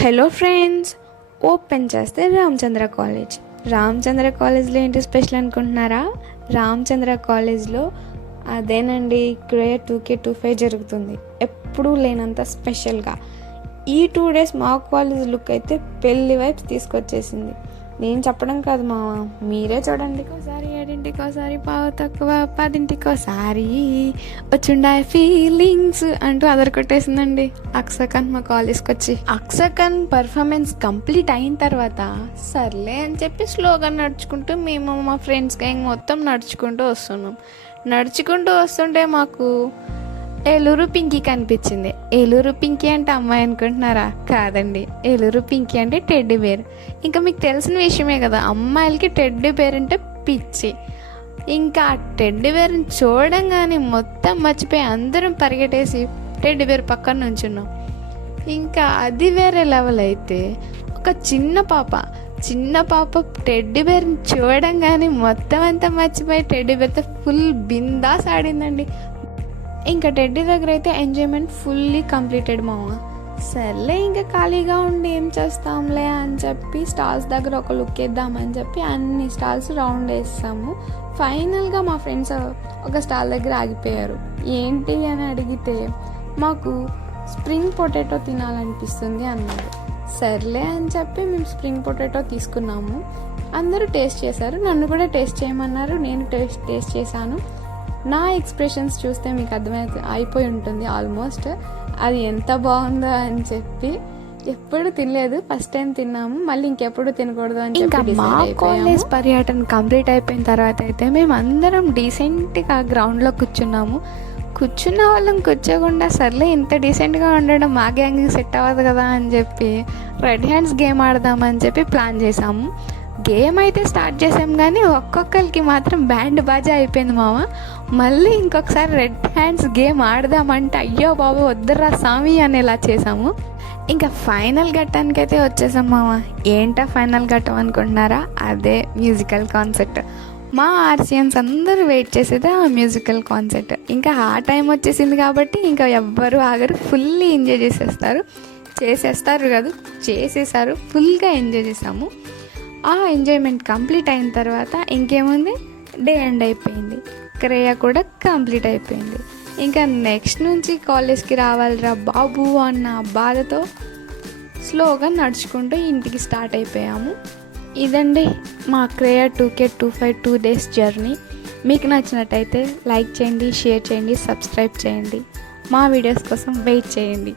Hello friends, open చేస్తే Ramachandra college. Ramachandra కాలేజ్లో ఏంటి స్పెషల్ అనుకుంటున్నారా? రామచంద్ర కాలేజ్లో అదేనండి క్రేయ 2K25 జరుగుతుంది. ఎప్పుడూ లేనంత స్పెషల్గా ఈ 2 days మా కాలేజ్ లుక్ అయితే పెళ్లి వైబ్స్ తీసుకొచ్చేసింది. నేను చెప్పడం కాదు మామ, మీరే చూడండి. ఒకసారి 7:00 పావు తక్కువ 10:00 వచ్చుండాయి ఫీలింగ్స్ అంటూ అదర్ కొట్టేసిందండి అక్సకన్ మా కాలేజ్కి వచ్చి. అక్సకన్ పర్ఫార్మెన్స్ కంప్లీట్ అయిన తర్వాత సర్లే అని చెప్పి స్లోగా నడుచుకుంటూ మేము మా ఫ్రెండ్స్ గ్యాంగ్ మొత్తం నడుచుకుంటూ వస్తుంటే మాకు ఏలూరు పింకీ కనిపించింది. ఏలూరు పింకీ అంటే అమ్మాయి అనుకుంటున్నారా? కాదండి, ఏలూరు పింకీ అంటే టెడ్డీ బేర్. ఇంకా మీకు తెలిసిన విషయమే కదా, అమ్మాయిలకి టెడ్డీ బేర్ అంటే పిచ్చి. ఇంకా ఆ టెడ్డీ బేర్ని చూడంగానే మొత్తం మర్చిపోయి అందరం పరిగెట్టేసి టెడ్డీ బేర్ పక్కన నుంచున్నాం. ఇంకా అది వేరే లెవెల్. అయితే ఒక చిన్న పాప టెడ్డీ బేర్ని చూడంగానే మొత్తం అంతా మర్చిపోయి టెడ్డీ బేర్తో ఫుల్ బిందాస్ ఆడిందండి. ఇంకా టెడ్డీ దగ్గర అయితే ఎంజాయ్మెంట్ ఫుల్లీ కంప్లీటెడ్ మామ. సర్లే ఇంకా ఖాళీగా ఉండి ఏం చేస్తాంలే అని చెప్పి స్టాల్స్ దగ్గర ఒక లుక్ వేద్దామని చెప్పి అన్ని స్టాల్స్ రౌండ్ వేస్తాము. ఫైనల్గా మా ఫ్రెండ్స్ ఒక స్టాల్ దగ్గర ఆగిపోయారు. ఏంటి అని అడిగితే మాకు స్ప్రింగ్ పొటాటో తినాలనిపిస్తుంది అన్నారు. సర్లే అని చెప్పి మేము స్ప్రింగ్ పొటాటో తీసుకున్నాము. అందరూ టేస్ట్ చేశారు, నన్ను కూడా టేస్ట్ చేయమన్నారు. నేను టేస్ట్ చేశాను. నా ఎక్స్ప్రెషన్స్ చూస్తే మీకు అయిపోయి ఉంటుంది ఆల్మోస్ట్ అది ఎంత బాగుందో అని చెప్పి. ఎప్పుడు తినలేదు, ఫస్ట్ టైం తిన్నాము, మళ్ళీ ఇంకెప్పుడు తినకూడదు అని చెప్పి. మా కాలేజ్ పర్యటన కంప్లీట్ అయిపోయిన తర్వాత అయితే మేము అందరం డీసెంట్గా గ్రౌండ్లో కూర్చున్న వాళ్ళం కూర్చోకుండా సర్లే ఇంత డీసెంట్గా ఉండడం మా గ్యాంగ్కి సెట్ అవ్వదు కదా అని చెప్పి రెడ్ హ్యాండ్స్ గేమ్ ఆడదామని చెప్పి ప్లాన్ చేసాము. గేమ్ అయితే స్టార్ట్ చేసాం కానీ ఒక్కొక్కరికి మాత్రం బ్యాండ్ బాజా అయిపోయింది మామ. మళ్ళీ ఇంకొకసారి రెడ్ హ్యాండ్స్ గేమ్ ఆడదామంటే అయ్యో బాబు వద్దురా స్వామి అనేలా చేసాము. ఇంకా ఫైనల్ ఘట్టానికి అయితే వచ్చేసాం మామ. ఏంటా ఫైనల్ ఘట్టం అనుకుంటున్నారా? అదే మ్యూజికల్ కాన్సర్ట్. మా ఆర్సియన్స్ అందరూ వెయిట్ చేసేది ఆ మ్యూజికల్ కాన్సర్ట్. ఇంకా ఆ టైం వచ్చేసింది కాబట్టి ఇంకా ఎవ్వరు ఆగరు, ఫుల్లీ ఎంజాయ్ చేసేస్తారు. ఫుల్గా ఎంజాయ్ చేసాము. ఆ ఎంజాయ్మెంట్ కంప్లీట్ అయిన తర్వాత ఇంకేముంది, డే ఎండ్ అయిపోయింది. క్రేయ కూడా కంప్లీట్ అయిపోయింది. ఇంకా నెక్స్ట్ నుంచి కాలేజ్కి రావాలిరా బాబు అన్న బాధతో స్లోగా నడుచుకుంటూ ఇంటికి స్టార్ట్ అయిపోయాము. ఇదండి మా క్రేయ 2K25 2 days జర్నీ. మీకు నచ్చినట్టయితే లైక్ చేయండి, షేర్ చేయండి, సబ్స్క్రైబ్ చేయండి. మా వీడియోస్ కోసం వెయిట్ చేయండి.